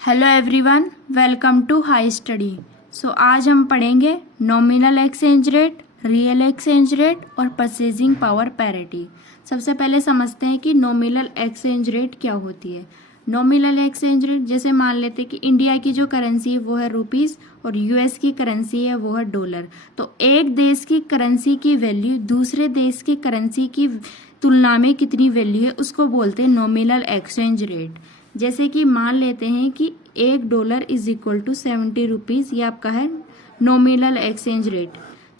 Hello everyone, welcome to high study. So आज हम पढ़ेंगे nominal exchange rate, real exchange rate और purchasing power parity. सबसे पहले समझते हैं कि नॉमिनल एक्सचेंज रेट क्या होती है। नॉमिनल एक्सचेंज रेट जैसे मान लेते हैं कि इंडिया की जो करेंसी है वो है रुपीस और यूएस की करेंसी है वो है डॉलर। तो एक देश की करेंसी की वैल्यू दूसरे देश की करेंसी की तुलना में कितनी वैल्यू है उसको बोलते हैं नॉमिनल एक्सचेंज रेट। जैसे कि मान लेते हैं कि $1 इज इक्वल टू 70 रुपीज़, ये आपका है नॉमिनल एक्सचेंज रेट।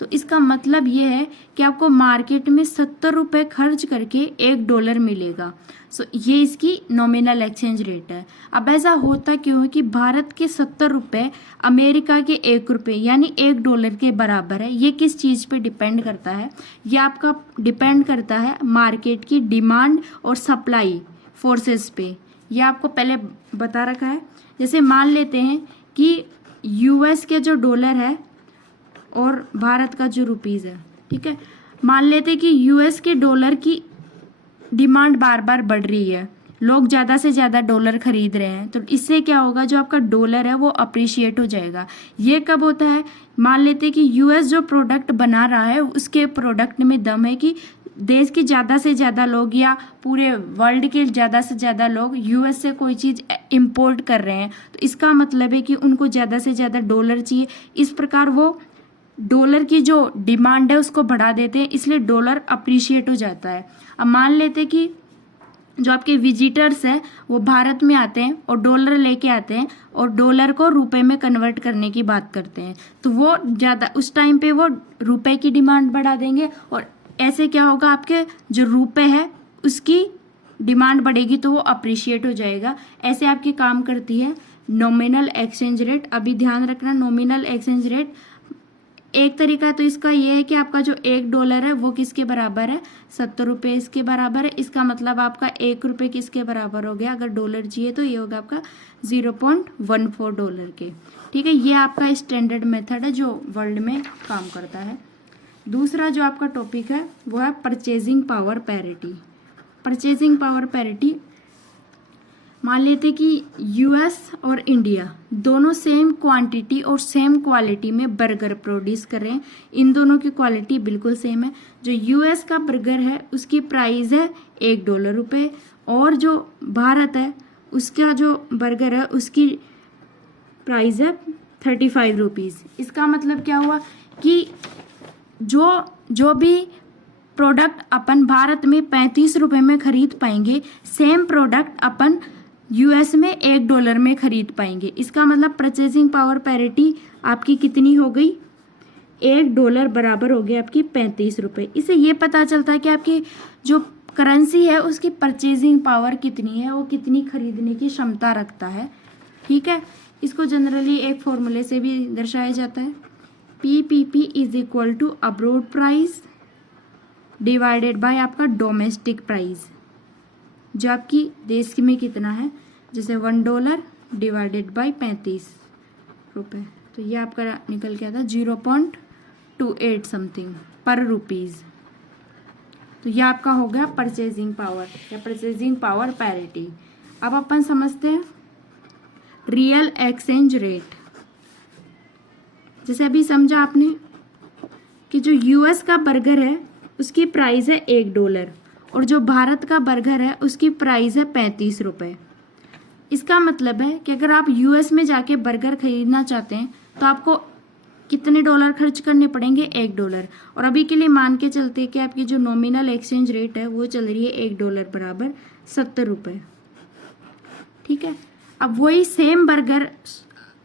तो इसका मतलब ये है कि आपको मार्केट में 70 रुपये खर्च करके $1 मिलेगा। सो ये इसकी नॉमिनल एक्सचेंज रेट है। अब ऐसा होता क्यों है कि भारत के 70 रुपये अमेरिका के $1 यानी $1 के बराबर है। ये किस चीज़ पे डिपेंड करता है? ये आपका डिपेंड करता है मार्केट की डिमांड और सप्लाई फोर्सेस पे। ये आपको पहले बता रखा है। जैसे मान लेते हैं कि यूएस के जो डॉलर है और भारत का जो रुपीस है, ठीक है। मान लेते हैं कि यूएस के डॉलर की डिमांड बार बार बढ़ रही है, लोग ज़्यादा से ज़्यादा डॉलर खरीद रहे हैं, तो इससे क्या होगा, जो आपका डॉलर है वो अप्रिशिएट हो जाएगा। ये कब होता है? मान लेते हैं कि यूएस जो प्रोडक्ट बना रहा है उसके प्रोडक्ट में दम है कि देश के ज़्यादा से ज़्यादा लोग या पूरे वर्ल्ड के ज़्यादा से ज़्यादा लोग यूएस से कोई चीज़ इंपोर्ट कर रहे हैं, तो इसका मतलब है कि उनको ज़्यादा से ज़्यादा डॉलर चाहिए। इस प्रकार वो डॉलर की जो डिमांड है उसको बढ़ा देते हैं, इसलिए डॉलर अप्रिशिएट हो जाता है। अब मान लेते हैं कि जो आपके विजिटर्स हैं वो भारत में आते हैं और डॉलर लेके आते हैं और डॉलर को रुपए में कन्वर्ट करने की बात करते हैं, तो वो ज़्यादा उस टाइम पे वो रुपए की डिमांड बढ़ा देंगे और ऐसे क्या होगा, आपके जो रुपए है उसकी डिमांड बढ़ेगी तो वो अप्रिशिएट हो जाएगा। ऐसे आपकी काम करती है नॉमिनल एक्सचेंज रेट। अभी ध्यान रखना, नॉमिनल एक्सचेंज रेट एक तरीका तो इसका ये है कि आपका जो $1 है वो किसके बराबर है, 70 रुपये इसके बराबर है। इसका मतलब आपका $1 किसके बराबर हो गया? अगर डॉलर चाहिए तो ये होगा आपका $0.14 के, ठीक है। ये आपका स्टैंडर्ड मेथड है जो वर्ल्ड में काम करता है। दूसरा जो आपका टॉपिक है वो है purchasing power parity. Purchasing power parity, मान लेते कि यूएस और इंडिया दोनों सेम क्वांटिटी और सेम क्वालिटी में बर्गर प्रोड्यूस कर रहे हैं। इन दोनों की क्वालिटी बिल्कुल सेम है। जो यूएस का बर्गर है उसकी प्राइस है $1 और जो भारत है उसका जो बर्गर है उसकी प्राइस है 35 रुपीज़। इसका मतलब क्या हुआ कि जो भी प्रोडक्ट अपन भारत में 35 रुपये में खरीद पाएंगे, सेम प्रोडक्ट अपन यूएस में $1 में खरीद पाएंगे। इसका मतलब परचेजिंग पावर पैरिटी आपकी कितनी हो गई? $1 बराबर हो गया आपकी 35 रुपये। इससे ये पता चलता है कि आपकी जो करेंसी है उसकी परचेजिंग पावर कितनी है, वो कितनी खरीदने की क्षमता रखता है, ठीक है। इसको जनरली एक फॉर्मूले से भी दर्शाया जाता है, PPP is equal to abroad price divided by आपका डोमेस्टिक प्राइस, जो आपकी देश में कितना है, जैसे $1 डिवाइडेड बाय 35 रुपये, तो ये आपका निकल के आता है 0.28 समथिंग पर रुपीज़। तो ये आपका हो गया परचेजिंग पावर या परचेजिंग पावर पैरिटी। अब अपन समझते हैं रियल एक्सचेंज रेट। जैसे अभी समझा आपने कि जो यूएस का बर्गर है उसकी प्राइस है $1 और जो भारत का बर्गर है उसकी प्राइस है 35 रुपये। इसका मतलब है कि अगर आप यूएस में जाके बर्गर खरीदना चाहते हैं तो आपको कितने डॉलर खर्च करने पड़ेंगे? $1। और अभी के लिए मान के चलते हैं कि आपकी जो नॉमिनल एक्सचेंज रेट है वो चल रही है $1 बराबर 70 रुपये, ठीक है। अब वही सेम बर्गर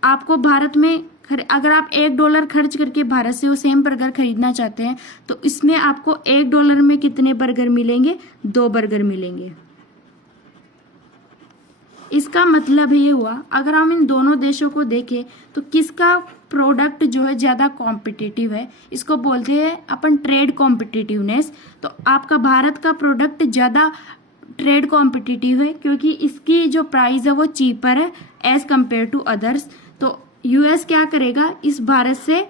आपको भारत में अगर आप $1 खर्च करके भारत से वो सेम बर्गर खरीदना चाहते हैं तो इसमें आपको $1 में कितने बर्गर मिलेंगे? 2 बर्गर मिलेंगे। इसका मतलब ये हुआ, अगर हम इन दोनों देशों को देखें तो किसका प्रोडक्ट जो है ज़्यादा कॉम्पिटिटिव है, इसको बोलते हैं अपन ट्रेड कॉम्पिटिटिवनेस। तो आपका भारत का प्रोडक्ट ज़्यादा ट्रेड कॉम्पिटिटिव है क्योंकि इसकी जो प्राइस है वो चीपर है एज कम्पेयर टू अदर्स। तो यूएस क्या करेगा, इस भारत से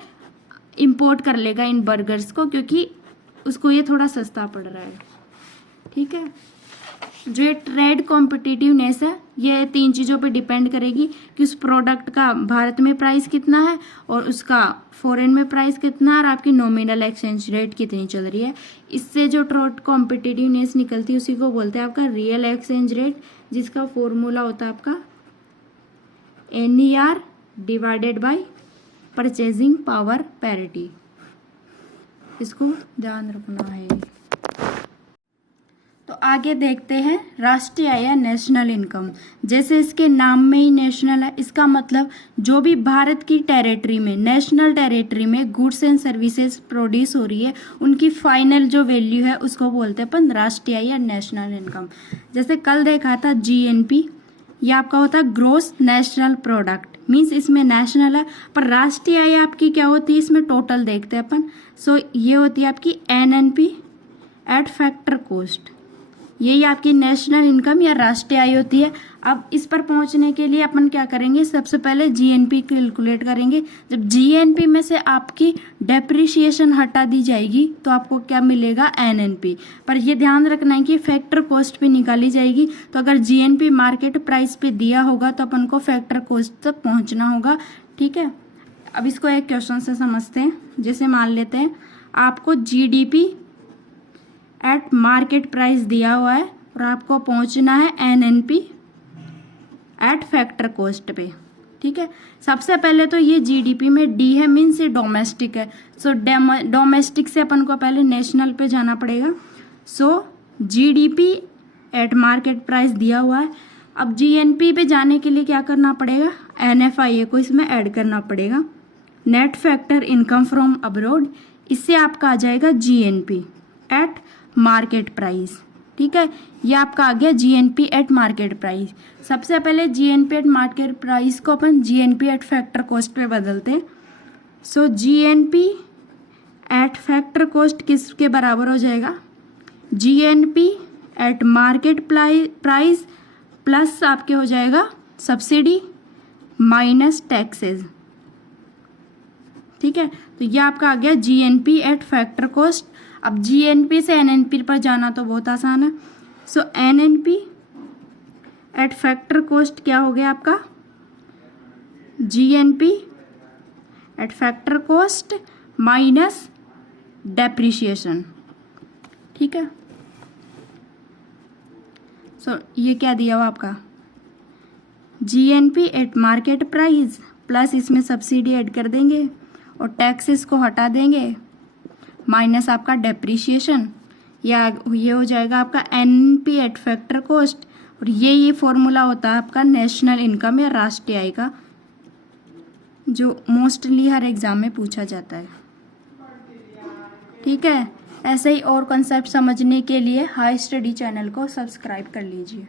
इंपोर्ट कर लेगा इन बर्गर्स को क्योंकि उसको ये थोड़ा सस्ता पड़ रहा है, ठीक है। जो ये ट्रेड कॉम्पिटिटिवनेस है ये 3 चीज़ों पे डिपेंड करेगी कि उस प्रोडक्ट का भारत में प्राइस कितना है और उसका फॉरेन में प्राइस कितना है और आपकी नॉमिनल एक्सचेंज रेट कितनी चल रही है। इससे जो ट्रेड कॉम्पिटिटिवनेस निकलती है उसी को बोलते हैं आपका रियल एक्सचेंज रेट, जिसका फॉर्मूला होता है आपका NER divided by purchasing power parity. इसको ध्यान रखना है। तो आगे देखते हैं राष्ट्रीय आय या नेशनल इनकम। जैसे इसके नाम में ही नेशनल है, इसका मतलब जो भी भारत की टेरिटरी में, नेशनल टेरिटरी में गुड्स एंड सर्विसेज प्रोड्यूस हो रही है उनकी फाइनल जो वैल्यू है उसको बोलते हैं अपन राष्ट्रीय आय या नेशनल इनकम। जैसे कल देखा था GNP, ये आपका होता है ग्रोस नेशनल प्रोडक्ट, मीन्स इसमें नेशनल है, पर राष्ट्रीय आय आपकी क्या होती है इसमें टोटल देखते हैं अपन। सो ये होती है आपकी NNP एट फैक्टर कॉस्ट, यही आपकी नेशनल इनकम या राष्ट्रीय आय होती है। अब इस पर पहुंचने के लिए अपन क्या करेंगे, सबसे पहले GNP कैलकुलेट करेंगे। जब GNP में से आपकी डेप्रिसिएशन हटा दी जाएगी तो आपको क्या मिलेगा NNP, पर ये ध्यान रखना है कि फैक्टर कॉस्ट पे निकाली जाएगी। तो अगर GNP मार्केट प्राइस पे दिया होगा तो अपन को फैक्टर कॉस्ट तक पहुंचना होगा, ठीक है। अब इसको एक क्वेश्चन से समझते हैं। जैसे मान लेते हैं आपको GDP एट मार्केट प्राइस दिया हुआ है और आपको पहुंचना है NNP एट फैक्टर कॉस्ट पे, ठीक है। सबसे पहले तो ये GDP में D है, मीन्स ये डोमेस्टिक है। सो डोमेस्टिक से अपन को पहले नेशनल पे जाना पड़ेगा। सो GDP एट मार्केट प्राइस दिया हुआ है। अब GNP पे जाने के लिए क्या करना पड़ेगा, NFIA को इसमें ऐड करना पड़ेगा, net factor income from abroad. इससे आपका आ जाएगा GNP एट मार्केट प्राइस, ठीक है। ये आपका आ गया GNP एट मार्केट प्राइस। सबसे पहले GNP एट मार्केट प्राइस को अपन GNP एट फैक्टर कॉस्ट पे बदलते हैं। सो GNP एट फैक्टर कॉस्ट किसके बराबर हो जाएगा, GNP eight market price plus आपके हो जाएगा सब्सिडी माइनस टैक्सेस, ठीक है। तो ये आपका आ गया GNP एट फैक्टर कॉस्ट। अब GNP से NNP पर जाना तो बहुत आसान है। सो NNP एट फैक्टर कॉस्ट क्या हो गया आपका, GNP eight factor cost minus depreciation, ठीक है। सो ये क्या दिया हुआ आपका, GNP eight market price plus इसमें सब्सिडी ऐड कर देंगे और टैक्सेस को हटा देंगे माइनस आपका डेप्रिसिएशन, या ये हो जाएगा आपका NNP एट फैक्टर कॉस्ट। और ये फॉर्मूला होता है आपका नेशनल इनकम या राष्ट्रीय आय का, जो मोस्टली हर एग्जाम में पूछा जाता है, ठीक है। ऐसे ही और कॉन्सेप्ट समझने के लिए हाई स्टडी चैनल को सब्सक्राइब कर लीजिए।